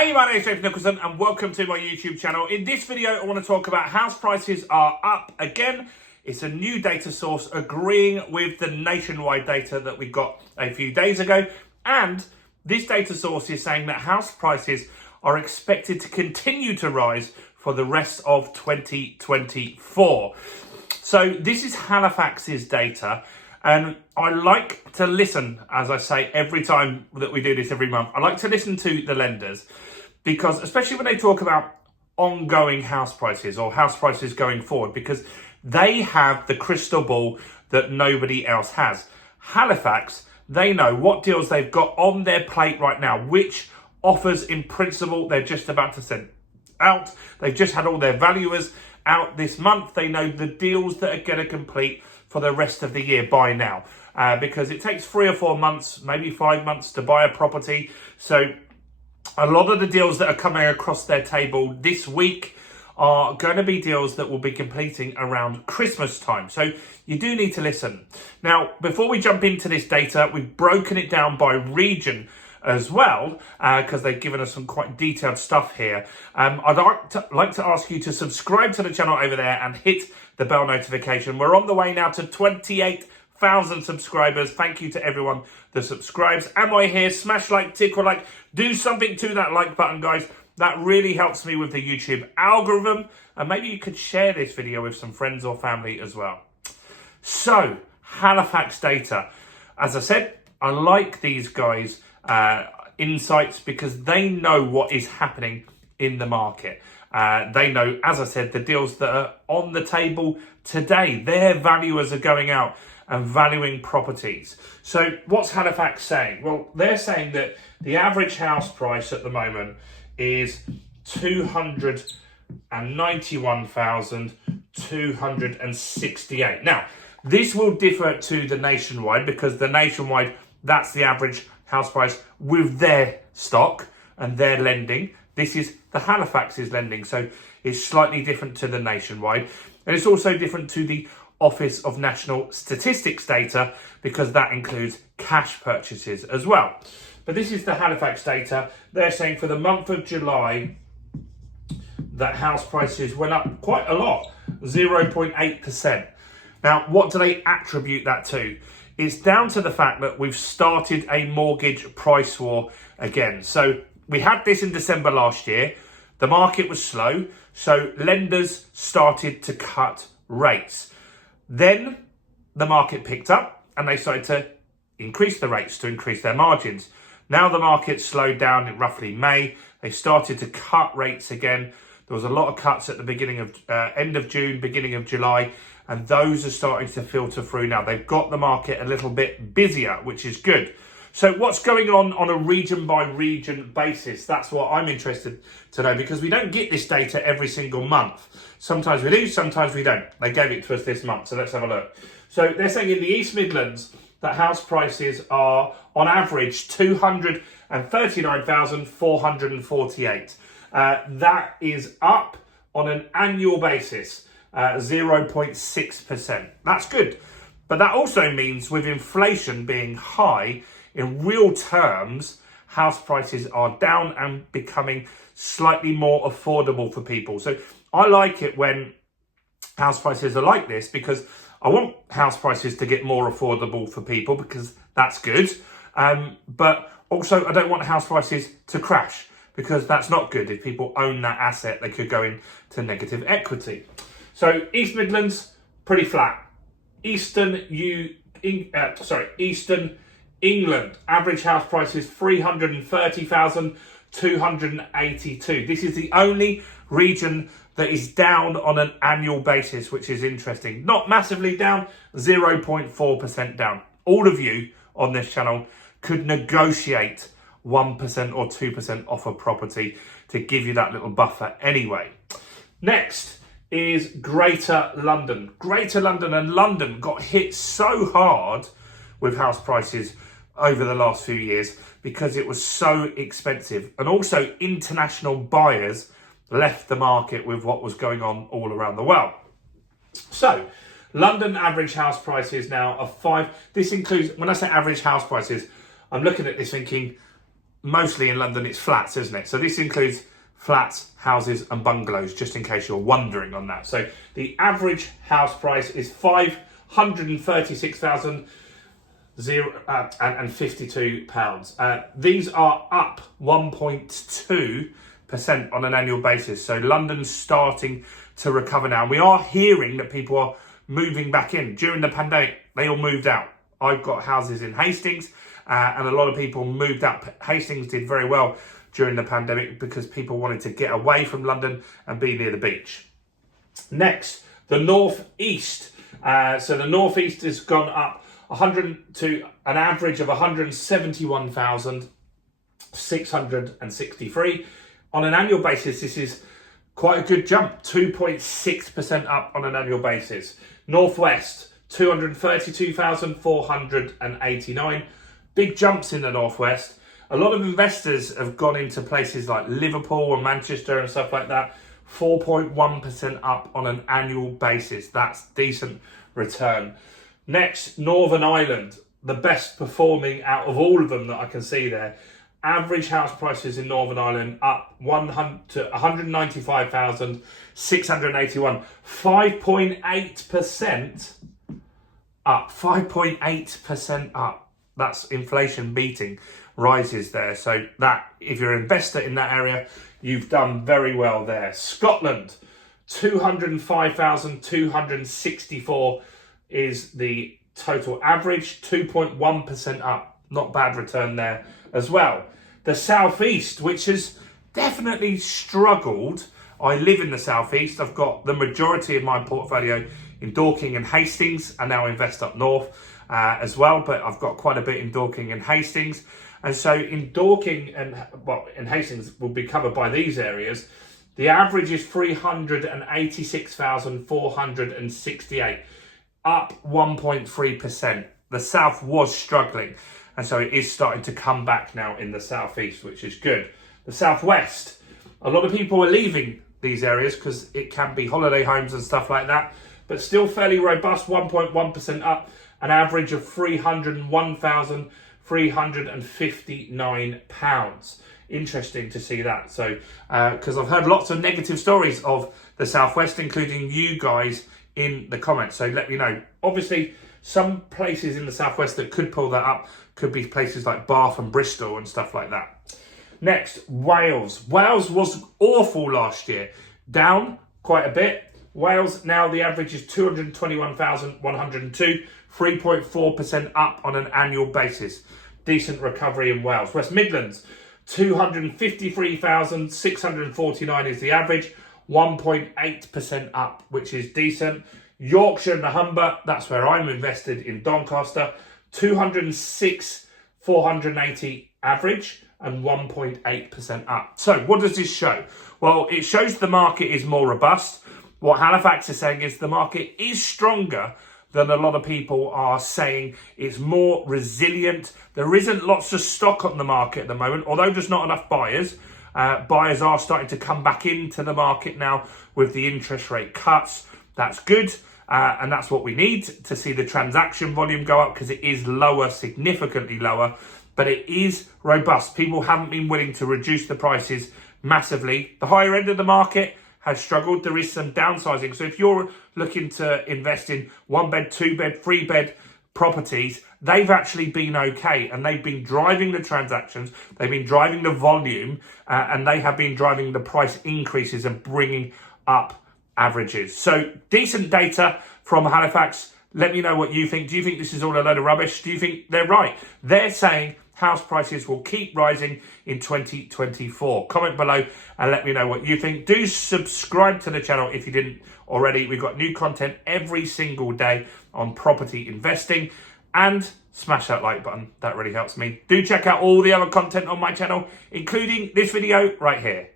Hey, my name is James Nicholson and welcome to my YouTube channel. In this video, I want to talk about house prices are up again. It's a new data source agreeing with the nationwide data that we got a few days ago. And this data source is saying that house prices are expected to continue to rise for the rest of 2024. So this is Halifax's data. And I like to listen, as I say, every time that we do this every month. I like to listen to the lenders because, especially when they talk about ongoing house prices or house prices going forward, because they have the crystal ball that nobody else has. Halifax, they know what deals they've got on their plate right now, which offers in principle they're just about to send out. They've just had all their valuers out this month. They know the deals that are going to complete for the rest of the year by now, because it takes 3 or 4 months, maybe 5 months to buy a property. So a lot of the deals that are coming across their table this week are going to be deals that will be completing around Christmas time. So you do need to listen. Now, before we jump into this data, we've broken it down by region as well, because they've given us some quite detailed stuff here. I'd like to ask you to subscribe to the channel over there and hit the bell notification. We're on the way now to 28,000 subscribers. Thank you to everyone that subscribes. Am I here? Smash like, tickle like, do something to that like button, guys. That really helps me with the YouTube algorithm. And maybe you could share this video with some friends or family as well. So, Halifax data. As I said, I like these guys' insights because they know what is happening in the market. They know, as I said, the deals that are on the table today. Their valuers are going out and valuing properties. So what's Halifax saying? Well, they're saying that the average house price at the moment is $291,268. Now, this will differ to the nationwide because the nationwide, that's the average house price with their stock and their lending. This is the Halifax's lending, so it's slightly different to the nationwide. And it's also different to the Office of National Statistics data because that includes cash purchases as well. But this is the Halifax data. They're saying for the month of July that house prices went up quite a lot, 0.8%. Now, what do they attribute that to? It's down to the fact that we've started a mortgage price war again. So we had this in December last year. The market was slow, so lenders started to cut rates. Then the market picked up and they started to increase the rates to increase their margins. Now the market slowed down in roughly May. They started to cut rates again. There was a lot of cuts at the beginning of end of June, beginning of July, and those are starting to filter through now. They've got the market a little bit busier, which is good. So what's going on a region by region basis? That's what I'm interested to know because we don't get this data every single month. Sometimes we do, sometimes we don't. They gave it to us this month, so let's have a look. So they're saying in the East Midlands that house prices are on average 239,448. That is up on an annual basis, 0.6%. That's good. But that also means with inflation being high, in real terms, house prices are down and becoming slightly more affordable for people. So I like it when house prices are like this because I want house prices to get more affordable for people because that's good. But also I don't want house prices to crash because that's not good. If people own that asset, they could go into negative equity. So East Midlands, pretty flat. Eastern England, average house price is 330,282. This is the only region that is down on an annual basis, which is interesting. Not massively down, 0.4% down. All of you on this channel could negotiate 1% or 2% off a property to give you that little buffer anyway. Next is Greater London. Greater London, and London got hit so hard with house prices over the last few years because it was so expensive. And also international buyers left the market with what was going on all around the world. So London average house prices now are 5. This includes, when I say average house prices, I'm looking at this thinking, mostly in London, it's flats, isn't it? So this includes flats, houses and bungalows, just in case you're wondering on that. So the average house price is £536,052. These are up 1.2% on an annual basis. So London's starting to recover now. We are hearing that people are moving back in. During the pandemic, they all moved out. I've got houses in Hastings, and a lot of people moved out. Hastings did very well during the pandemic because people wanted to get away from London and be near the beach. Next, the North East. So the North East has gone up 100 to an average of 171,663. On an annual basis, this is quite a good jump, 2.6% up on an annual basis. Northwest, 232,489. Big jumps in the Northwest. A lot of investors have gone into places like Liverpool and Manchester and stuff like that. 4.1% up on an annual basis. That's decent return. Next, Northern Ireland, the best performing out of all of them that I can see there. Average house prices in Northern Ireland up 195,681. 5.8% up. 5.8% up. That's inflation beating rises there. So that, if you're an investor in that area, you've done very well there. Scotland, 205,264 is the total average, 2.1% up. Not bad return there as well. The Southeast, which has definitely struggled. I live in the Southeast. I've got the majority of my portfolio in Dorking and Hastings. I now invest up north as well, but I've got quite a bit in Dorking and Hastings. And so in Dorking and, well, in Hastings will be covered by these areas. The average is 386,468, up 1.3%. The South was struggling, and so it is starting to come back now in the Southeast, which is good. The Southwest, a lot of people are leaving these areas because it can be holiday homes and stuff like that, but still fairly robust, 1.1% up, an average of £301,359. Interesting to see that. So, because I've heard lots of negative stories of the Southwest, including you guys in the comments. So let me know. Obviously, some places in the Southwest that could pull that up could be places like Bath and Bristol and stuff like that. Next, Wales. Wales was awful last year. Down quite a bit. Wales, now the average is 221,102, 3.4% up on an annual basis. Decent recovery in Wales. West Midlands, 253,649 is the average, 1.8% up, which is decent. Yorkshire and the Humber, that's where I'm invested in Doncaster, 206,480 average and 1.8% up. So what does this show? Well, it shows the market is more robust. What Halifax is saying is the market is stronger than a lot of people are saying. It's more resilient. There isn't lots of stock on the market at the moment, although there's not enough buyers. Buyers are starting to come back into the market now with the interest rate cuts. That's good. And that's what we need to see the transaction volume go up, because it is lower, significantly lower, but it is robust. People haven't been willing to reduce the prices massively. The higher end of the market has struggled. There is some downsizing. So if you're looking to invest in 1-bed, 2-bed, 3-bed properties, they've actually been okay, and they've been driving the transactions, they've been driving the volume, and they have been driving the price increases and bringing up averages. So decent data from Halifax. Let me know what you think. Do you think this is all a load of rubbish? Do you think they're right? They're saying house prices will keep rising in 2024. Comment below and let me know what you think. Do subscribe to the channel if you didn't already. We've got new content every single day on property investing, and smash that like button. That really helps me. Do check out all the other content on my channel, including this video right here.